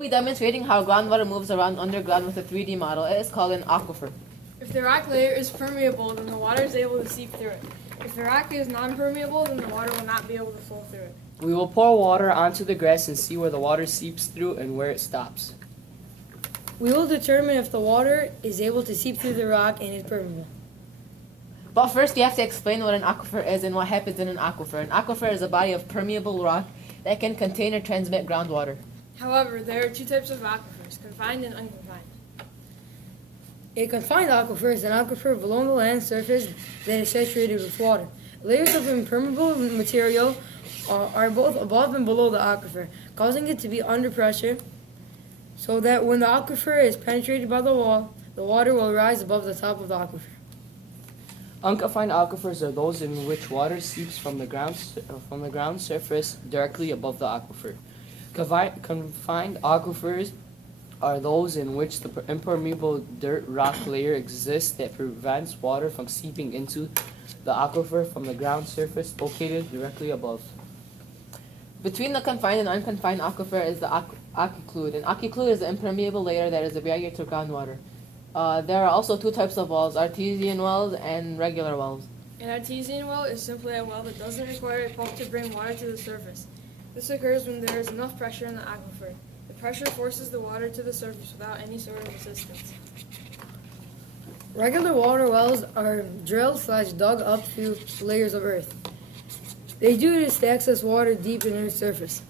We'll be demonstrating how groundwater moves around underground with a 3D model. It is called an aquifer. If the rock layer is permeable, then the water is able to seep through it. If the rock is non-permeable, then the water will not be able to flow through it. We will pour water onto the grass and see where the water seeps through and where it stops. We will determine if the water is able to seep through the rock and is permeable. But first, you have to explain what an aquifer is and what happens in an aquifer. An aquifer is a body of permeable rock that can contain or transmit groundwater. However, there are two types of aquifers, confined and unconfined. A confined aquifer is an aquifer below the land surface that is saturated with water. Layers of impermeable material are both above and below the aquifer, causing it to be under pressure, so that when the aquifer is penetrated by the wall, the water will rise above the top of the aquifer. Unconfined aquifers are those in which water seeps from the ground surface directly above the aquifer. Confined aquifers are those in which the impermeable dirt rock layer exists that prevents water from seeping into the aquifer from the ground surface located directly above. Between the confined and unconfined aquifer is the aquiclude. An aquiclude is an impermeable layer that is a barrier to groundwater. There are also two types of wells, artesian wells and regular wells. An artesian well is simply a well that doesn't require a pump to bring water to the surface. This occurs when there is enough pressure in the aquifer. The pressure forces the water to the surface without any sort of resistance. Regular water wells are drilled/dug up through layers of earth. They do this to access water deep in Earth's surface.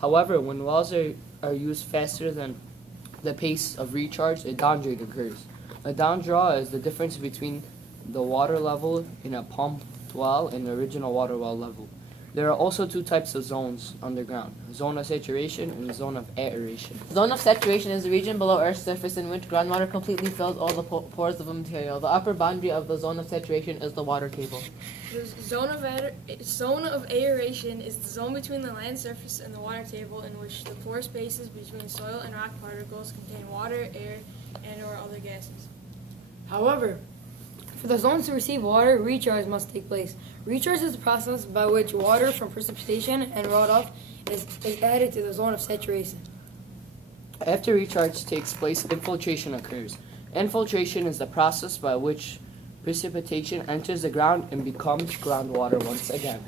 However, when wells are used faster than the pace of recharge, a downdrain occurs. A downdraw is the difference between the water level in a pumped well and the original water well level. There are also two types of zones underground, a zone of saturation and a zone of aeration. Zone of saturation is the region below Earth's surface in which groundwater completely fills all the pores of a material. The upper boundary of the zone of saturation is the water table. The zone of aeration is the zone between the land surface and the water table in which the pore spaces between soil and rock particles contain water, air, and/or other gases. However, for the zones to receive water, recharge must take place. Recharge is the process by which water from precipitation and runoff is added to the zone of saturation. After recharge takes place, infiltration occurs. Infiltration is the process by which precipitation enters the ground and becomes groundwater once again.